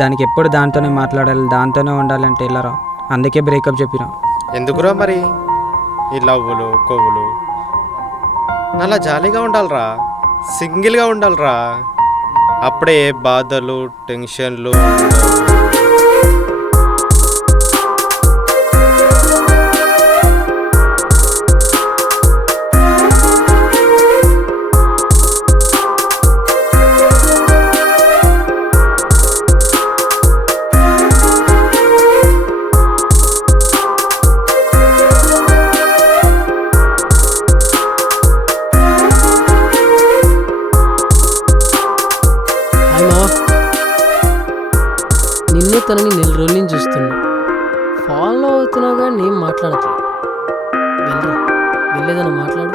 దానికి ఎప్పుడు దాంతోనే మాట్లాడాలి, దాంతోనే ఉండాలంటే వెళ్ళరా. అందుకే బ్రేకప్ చెప్పిన. ఎందుకురా మరి ఈ లవ్వులు కొవ్వులు? అలా జాలీగా ఉండాలిరా, సింగిల్గా ఉండాలిరా. అప్పుడే ఏ బాధలు టెన్షన్లు. నిన్ను తనని నెల రోజుల నుంచి చూస్తున్నా, ఫాలో అవుతున్నా కానీ నేను మాట్లాడట్లేదు. వెళ్ళరా, వెళ్ళేదన్నా మాట్లాడు.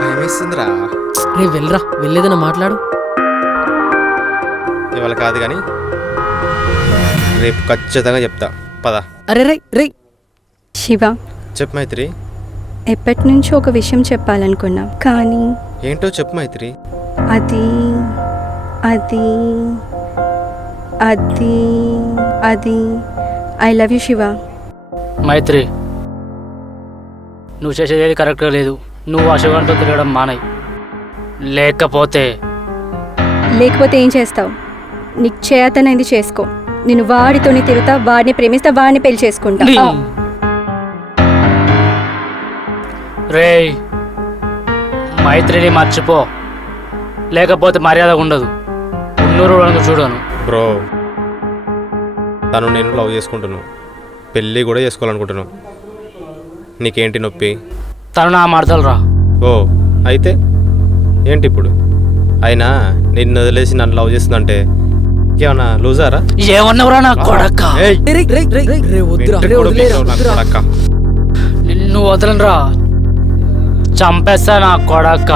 భయమేస్తుందిరా. రే వెళ్ళరా, వెళ్ళేదన్నా మాట్లాడు. ఇవాళ కాదు కానీ రేపు ఖచ్చితంగా చెప్తా, పద. అరే రై రై శివ, చెప్పు మైత్రి. ఎప్పటి నుంచో ఒక విషయం చెప్పాలనుకున్నాం, కానీ ఏంటో చెప్పు మైత్రి. అది అది అది అది ఐ లవ్ యూ శివ. మైత్రి, నువ్వు చేసేది కరెక్ట్గా లేదు. నువ్వు ఆ శివంతో తిరగడం మానేయి. లేకపోతే ఏం చేస్తావు? నీకు చేతనైంది చేసుకో. నేను వాడితోనే తిరుగుతా, వాడిని ప్రేమిస్తా, వాడిని పెళ్లి చేసుకుంటా. రేయ్, మైత్రిని మర్చిపో, లేకపోతే మర్యాద ఉండదు. ఉన్నూరు చూడను. బ్రో, తను నేను లవ్ చేసుకుంటున్నాను, పెళ్ళి కూడా చేసుకోవాలనుకుంటున్నాను. నీకేంటి నొప్పి? తను నా మరదలురా. ఓ అయితే ఏంటి ఇప్పుడు? అయినా నిన్ను వదిలేసి నన్ను లవ్ చేస్తుందంటే ఏమన్నా లూజారా? ఏమన్నావురా నా కొడక్క? నిన్ను వదలనురా, చంపేస్తా నా కొడక్క.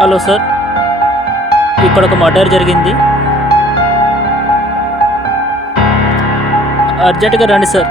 హలో సార్, ఇక్కడ ఒక మర్డర్ జరిగింది, అర్జెంటుగా రండి సార్.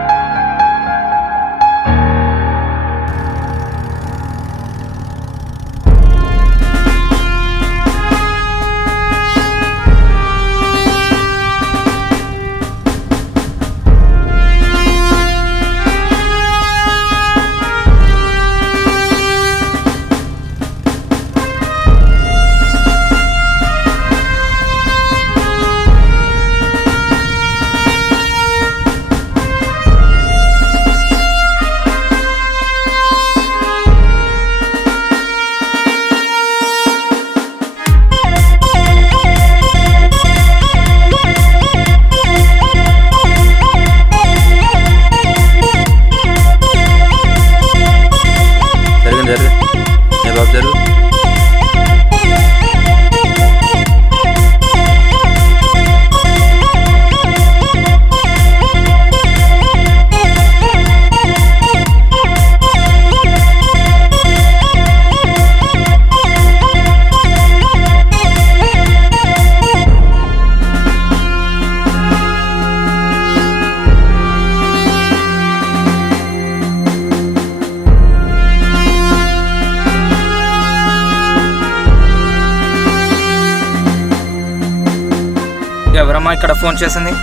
ఎవరమ్మా ఇక్కడ ఫోన్ చేసింది?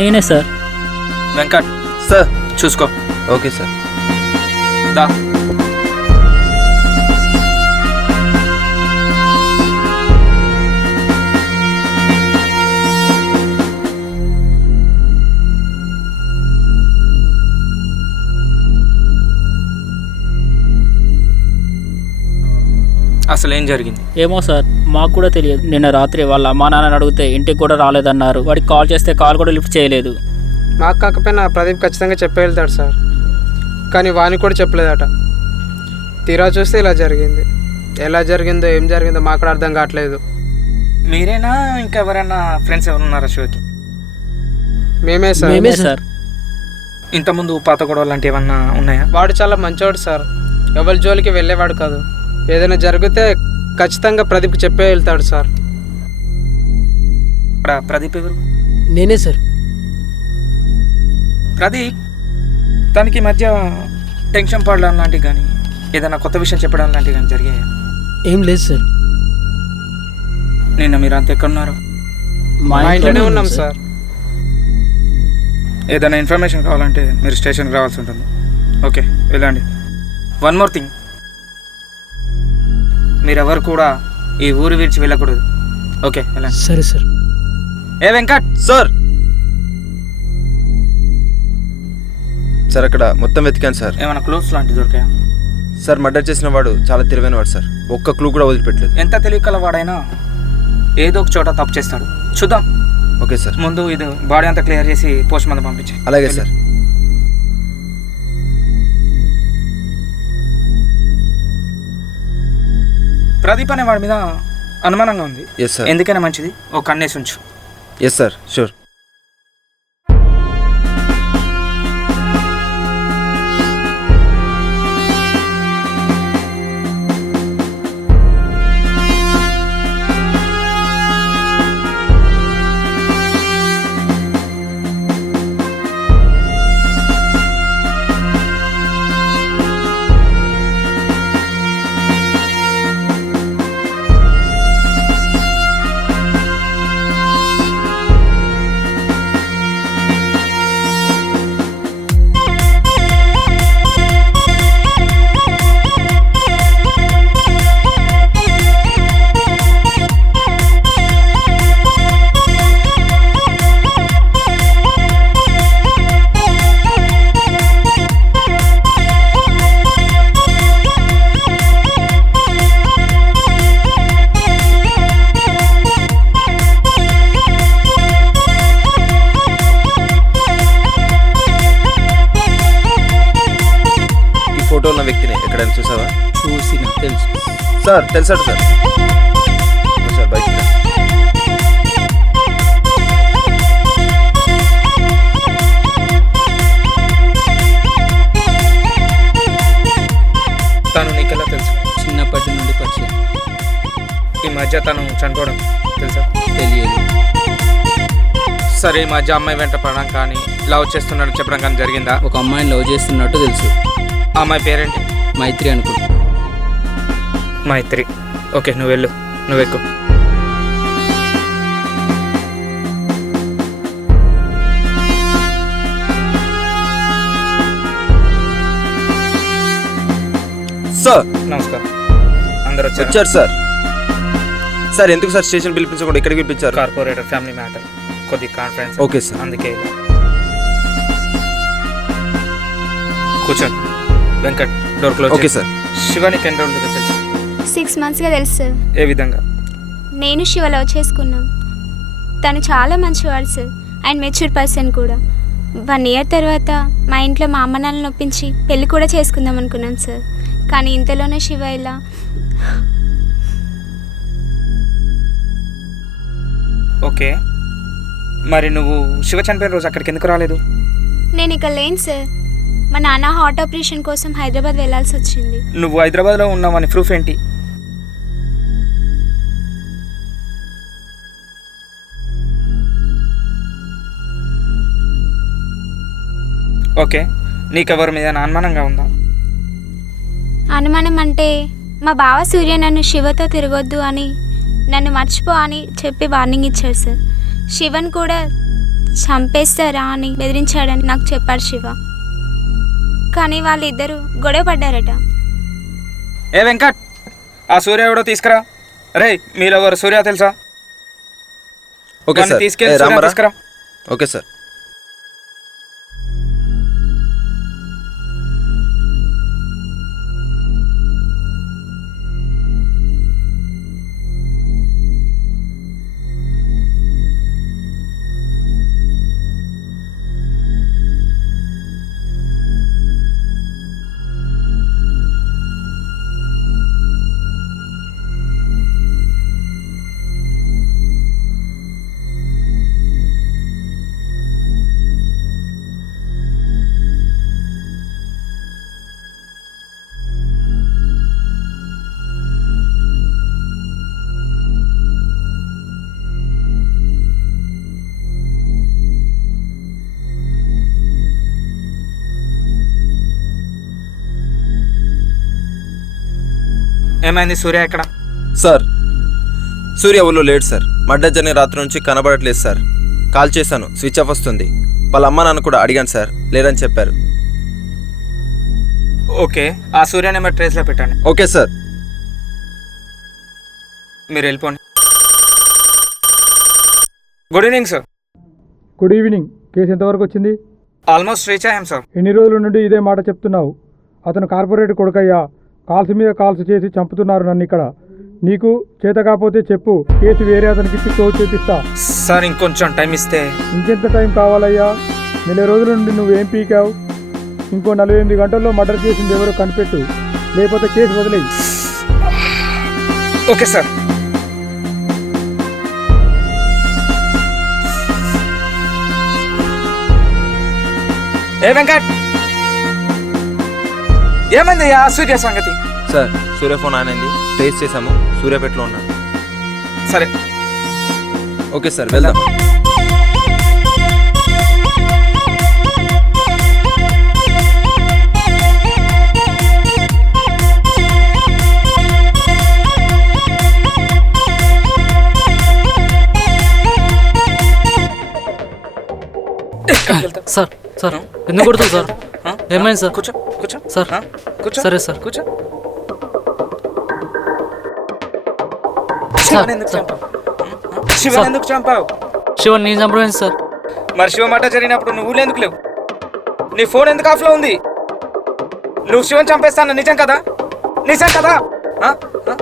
నేనే సార్. వెంకట్ సార్. చూసుకో. Okay sir. దా. అసలు ఏం జరిగింది? ఏమో సార్, మాకు కూడా తెలియదు. నిన్న రాత్రి వాళ్ళ అమ్మా నాన్నని అడిగితే ఇంటికి కూడా రాలేదన్నారు. వాడికి కాల్ చేస్తే కాల్ కూడా లిఫ్ట్ చేయలేదు. మాకు కాకపోయినా ప్రదీప్ ఖచ్చితంగా చెప్పి వెళ్తాడు సార్, కానీ వానికి కూడా చెప్పలేదట. తీరా చూస్తే ఇలా జరిగింది. ఎలా జరిగిందో ఏం జరిగిందో మాకు కూడా అర్థం కావట్లేదు. మీరేనా ఇంకెవరైనా ఫ్రెండ్స్ ఎవరున్నారా శివకి? మేమే సార్. మేమే సార్. ఇంతకుముందు పాత గొడవలు లాంటివి ఏమన్నా ఉన్నాయా? వాడు చాలా మంచోడు సార్, ఎవరి జోలికి వెళ్ళేవాడు కాదు. ఏదైనా జరిగితే ఖచ్చితంగా ప్రదీప్కి చెప్పే వెళ్తాడు సార్. ఇక్కడ ప్రదీప్ ఎవరు? నేనే సార్. ప్రదీప్ తనకి మధ్య టెన్షన్ పడడం లాంటివి కానీ ఏదైనా కొత్త విషయం చెప్పడం లాంటివి కానీ జరిగాయా? ఏం లేదు సార్. నిన్న మీరు అంతా ఎక్కడున్నారు? మా ఇంట్లోనే ఉన్నాం సార్. ఏదైనా ఇన్ఫర్మేషన్ కావాలంటే మీరు స్టేషన్కి రావాల్సి ఉంటుంది. ఓకే, వెళ్ళండి. వన్ మోర్ థింగ్, మీరెవరు కూడా ఈ ఊరు విడిచి వెళ్ళకూడదు. ఓకే, వెళ్ళండి. సరే సార్. ఏ వెంకట్ సార్. సార్ అక్కడ మొత్తం వెతికాను సార్. ఏమైనా క్లూస్ లాంటివి దొరికాయా? సార్ మర్డర్ చేసిన వాడు చాలా తెలివైన వాడు సార్. ఒక్క క్లూ కూడా వదిలిపెట్టలేదు. ఎంత తెలియకల వాడైనా ఏదో ఒక చోట తప్పు చేస్తాడు. చూద్దాం. Okay sir. ముందు ఇది బాడీ అంతా క్లియర్ చేసి పోస్ట్ మార్టం పంపించి. అలాగే సార్. ప్రదీప్ అనే వాడి మీద అనుమానంగా ఉంది. Yes sir. ఎందుకైనా మంచిది ఒక కన్నేసి ఉంచు. Yes sir, sure. ఫోటోలో ఉన్న వ్యక్తిని ఎక్కడైనా చూసావా? చూసిన తెలుసు సార్. తెలుసాడు సార్. సార్ బయట తను నీకెలా తెలుసు? చిన్నప్పటి నుండి పరిచయం. ఈ మధ్య తను చనిపోవడం తెలుసా? తెలియదు. సరే, ఈ మధ్య అమ్మాయి వెంట పడడం కానీ లవ్ చేస్తున్నాడు చెప్పడం కానీ జరిగిందా? ఒక అమ్మాయిని లవ్ చేస్తున్నట్టు తెలుసు. ఆ అమ్మాయి పేరేంటి? మైత్రి అనుకుంటా. మైత్రి. ఓకే, నువ్వు వెళ్ళు, నువ్వు ఎక్కువ. సార్. నమస్కారం. అందరూ వచ్చారు సార్. సార్ ఎందుకు సార్ స్టేషన్ పిలిపించకుండా ఇక్కడికి పిలిపించారు? కార్పొరేటర్ ఫ్యామిలీ మ్యాటర్, కొద్ది కాన్ఫరెన్స్. Okay sir. అందుకే కూర్చోండి. Venkat, door close. Okay sir. శివానికి ఎన్ని రోజులుగా తెలుసు? 6 monthsగా తెలుసు సార్. ఏ విధంగా? నేను శివ లవ్ చేసుకున్నాం. తను చాలా మంచివాడు సార్, అండ్ మెచ్యూర్ పర్సన్ కూడా. 1 year తర్వాత మా ఇంట్లో మా అమ్మ నాన్నని ఒప్పించి పెళ్ళి కూడా చేసుకుందాం అనుకున్నాం సార్. కానీ ఇంతలోనే శివ ఇలా. ఓకే, మరి నువ్వు శివ చనిపోయిన రోజు అక్కడికి ఎందుకు రాలేదు? నేను ఇక లేను సార్. మా నాన్న హార్ట్ ఆపరేషన్ కోసం హైదరాబాద్ వెళ్ళాల్సి వచ్చింది. నువ్వు హైదరాబాద్లో ఉన్నావని ప్రూఫ్ ఏంటి? ఓకే, నీకెవరి మీద అనుమానంగా ఉందా? అనుమానం అంటే మా బావ సూర్య నన్ను శివతో తిరగొద్దు అని, నన్ను మర్చిపో అని చెప్పి వార్నింగ్ ఇచ్చాడు సార్. శివన్ కూడా చంపేస్తారా అని బెదిరించాడని నాకు చెప్పాడు శివ. కానీ వాళ్ళిద్దరూ గొడవ పడ్డారట. ఏ వెంకట్, ఆ సూర్య ఎవడో తీసుకురా. రే మీలో ఎవరు సూర్య తెలుసా? ఓకే వాడిని సార్. తీసుకెళ్ళి ఏ, సూర్య రామరా. తీసుకురా. Okay sir. ఏమైంది? సూర్య ఎక్కడ? సార్ సూర్య ఊళ్ళో లేడు సార్. మర్డర్ జరిగిన రాత్రి నుంచి కనబడట్లేదు సార్. కాల్ చేశాను, స్విచ్ ఆఫ్ వస్తుంది. వాళ్ళ అమ్మ నాన్న కూడా అడిగాను సార్, లేరని చెప్పారు. ఓకే, ఆ సూర్య నెంబర్ ట్రేస్లో పెట్టండి. Okay sir. మీరు వెళ్ళిపోండి. Good evening sir. Good evening. Case ఎంతవరకు వచ్చింది? ఆల్మోస్ట్ రీచ్ అయ్యాం సార్. ఎన్ని రోజుల నుండి ఇదే మాట చెప్తున్నావు? అతను కార్పొరేట్ కొడుకయ్యా. కాల్స్ మీద కాల్స్ చేసి చంపుతున్నారు నన్ను ఇక్కడ. నీకు చేత కాకపోతే చెప్పు, కేసు వేరే అతనికి ఇచ్చి క్లోజ్ చేపిస్తా. సార్ ఇంకొంచెం టైం ఇస్తే. ఇంకెంత టైం కావాలయ్యా? నెల రోజుల నుండి నువ్వేం పీకావు? ఇంకో 48 గంటల్లో మర్డర్ చేసింది ఎవరో కనిపెట్టు, లేకపోతే కేసు వదిలేయి. Okay sir. ఏ వెంకట్, ఏమైందయ్యా సూర్య సంగతి? సార్ సూర్య ఫోన్ ఆన్ అయింది, ట్రేస్ చేశాము. సూర్యాపేటలో ఉన్నాడు. సరే ఓకే సార్, వెళ్దాం. సార్ సార్ ఎందుకు కొడుతుంది సార్? ఏమైంది సార్? కూర్చో కూర్చో సార్ కూర్చో. సరే సార్. కూర్చో. సార్, శివన్ ఎందుకు సార్. చంపావు? శివన్ ఎందుకు చంపావు? శివన్ నేను చంపలేదు సార్. మరి శివ మాట జరిగినప్పుడు నువ్వు ఊళ్ళో ఎందుకు లేవు? నీ ఫోన్ ఎందుకు ఆఫ్లో ఉంది? నువ్వు శివన్ చంపేస్తాను నిజం కదా? నిజం కదా? ఆ? ఆ?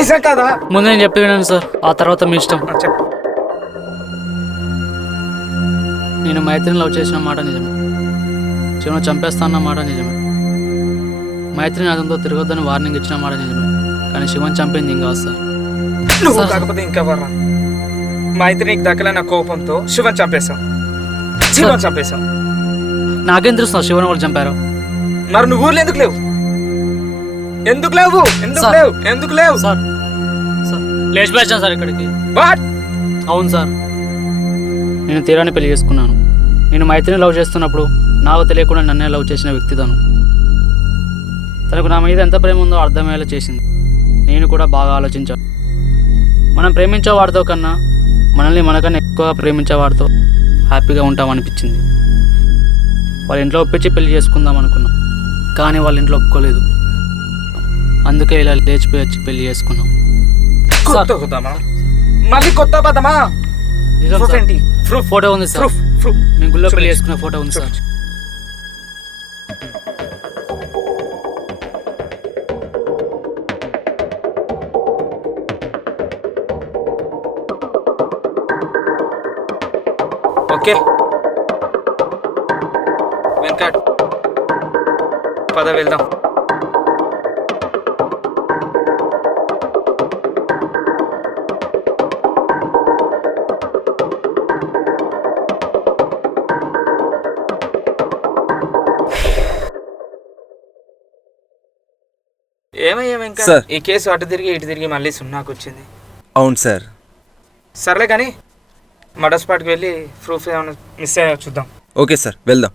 నిజం కదా? ముందు నేను చెప్పి వినండి సార్, ఆ తర్వాత మీ ఇష్టం. చెప్పు. నేను మైత్రిని లవ్ చేసిన మాట నిజమే, శివను చంపేస్తాన్న మాట నిజమే, మైత్రిని అతనితో తిరగొద్దని వార్నింగ్ ఇచ్చిన మాట నిజమే. కానీ శివన్ చంపింది ఇంకా సార్. నువ్వు సార్. కాకపోతే ఇంకెవర్రా? మైత్రికి దక్కలైన కోపంతో శివన్ చంపేశావు. శివన్ చంపేశావు. నాకేం తెలుసు శివన్ వాళ్ళు చంపారు? మరి నువ్వు ఊర్లో ఎందుకు లేవు? ఎందుకు లేవు? ఎందుకు సార్. లేవు? ఎందుకు లేవు? సార్ సార్ లేచిపోయాను సార్ ఇక్కడికి. వాట్? అవును సార్, నేను తీరాన్ని పెళ్లి చేసుకున్నాను. నేను మైత్రిని లవ్ చేస్తున్నప్పుడు నాకు తెలియకుండా నన్నే లవ్ చేసిన వ్యక్తి తను. తనకు నా మీద ఎంత ప్రేమ ఉందో అర్థమయ్యేలా చేసింది. నేను కూడా బాగా ఆలోచించాను. మనం ప్రేమించే వాడితో కన్నా మనల్ని మనకన్నా ఎక్కువగా ప్రేమించే వాడితో హ్యాపీగా ఉంటామనిపించింది. వాళ్ళ ఇంట్లో ఒప్పించి పెళ్లి చేసుకుందాం అనుకున్నాం, కానీ వాళ్ళ ఇంట్లో ఒప్పుకోలేదు. అందుకే ఇలా లేచిపోయి వచ్చి పెళ్లి చేసుకున్నాం. కొత్త అవుతామా? మళ్ళీ కొత్త పదమా? నిజం Proof సార్. ఏంటి? ఫోటో ఉంది సార్. Proof. మేము గుళ్ళో పెళ్లి చూపించు. చేసుకున్న ఫోటో ఉంది సార్. ఓకే వెంకట్, పద వెళ్దాం. ఏమయ్యా వెంకట్, సార్. ఈ కేసు అటు తిరిగి ఇటు తిరిగి మళ్ళీ సున్నాకు వచ్చింది. అవును సార్. సర్లే కానీ మర్డర్ స్పాట్కి వెళ్ళి ప్రూఫ్ ఏమైనా మిస్ అయ్యా చూద్దాం. ఓకే సార్, వెళ్దాం.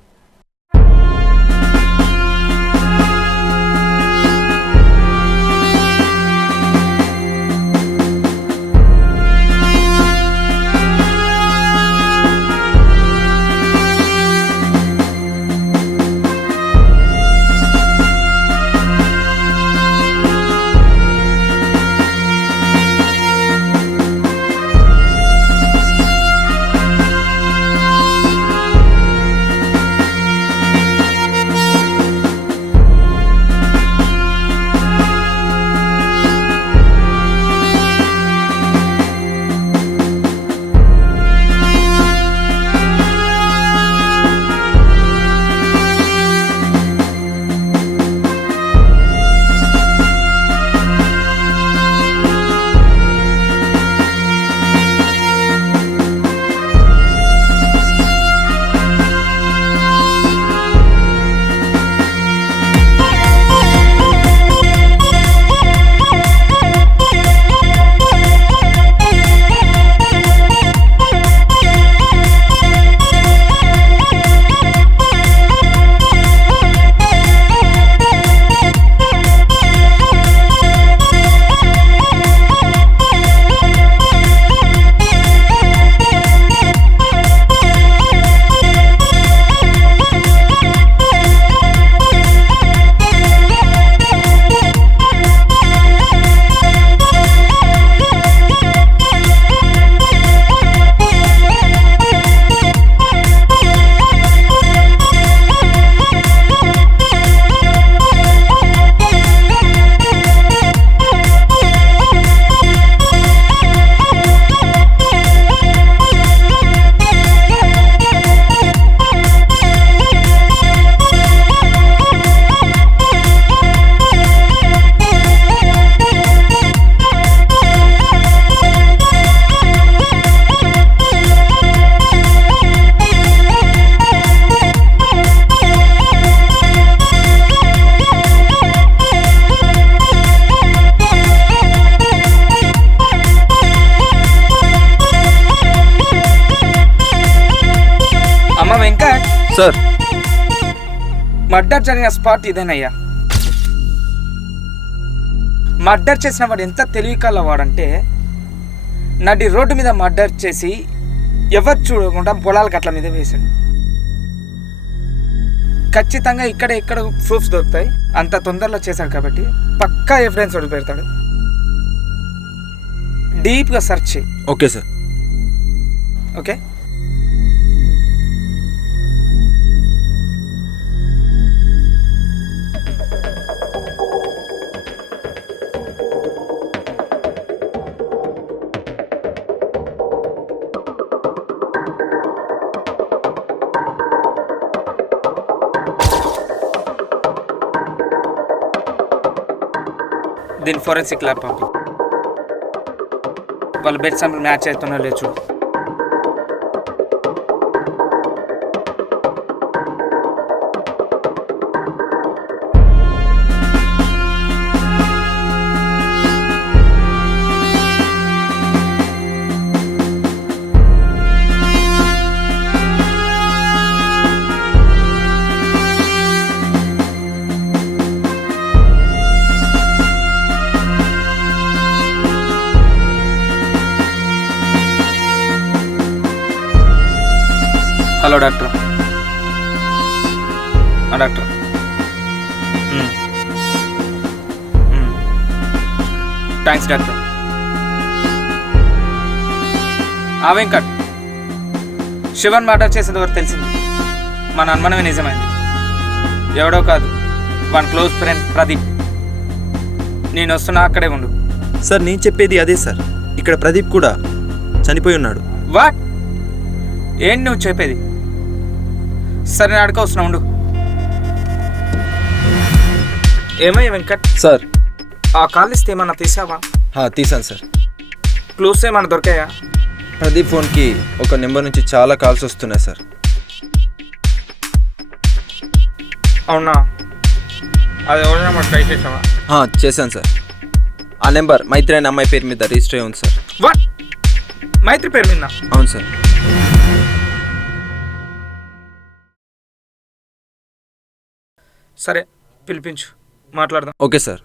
సార్ మర్డర్ జరిగిన స్పాట్ ఇదేనయ్యా. మర్డర్ చేసిన వాడు ఎంత తెలివి కలవాడంటే నడి రోడ్డు మీద మర్డర్ చేసి ఎవరు చూడకుండా పొలాల గట్ల మీద వేశాడు. ఖచ్చితంగా ఇక్కడ ప్రూఫ్స్ దొరుకుతాయి. అంత తొందరలో చేశాడు కాబట్టి పక్కా ఎవిడెన్స్ వదిలిపెడతాడు. డీప్గా సెర్చ్ చేయి. Okay sir. ఓకే. దీని ఫోరెన్సిక్ ల్యాబ్ పంపి వాళ్ళ బెడ్ సాంపుల్ మ్యాచ్ అవుతున్నా లేదు చూడు. Hello doctor. Doctor thanks doctor. Venkat, Sivan murder చేసేది ఎవరు తెలిసింది. మన అనుమానమే నిజమైంది. ఎవడో కాదు, వన్ క్లోజ్ ఫ్రెండ్ ప్రదీప్. నేను వస్తున్నా, అక్కడే ఉండు. సార్ నేను చెప్పేది అదే సార్. ఇక్కడ ప్రదీప్ కూడా చనిపోయి ఉన్నాడు. వాట్? ఏంటి నువ్వు చెప్పేది? సరే నేను అడగ వస్తున్నా, ఉండు. ఏమయ్య వెంకట్? సార్ ఆ కాల్ ఇస్తే ఏమన్నా తీసావా? తీసాను సార్. క్లూస్ ఏమన్నా దొరికాయా? ప్రదీప్ ఫోన్కి ఒక నెంబర్ నుంచి చాలా కాల్స్ వస్తున్నాయి సార్. అవునా? అది ఎవరైనా మరి ట్రై చేసావా? చేశాను సార్. ఆ నెంబర్ మైత్రి అనే అమ్మాయి పేరు మీద రిజిస్టర్ అయి ఉంది సార్. వాట్? మైత్రి పేరు మీద? అవును సార్. సరే పిలిపించు, మాట్లాడదాం. Okay sir.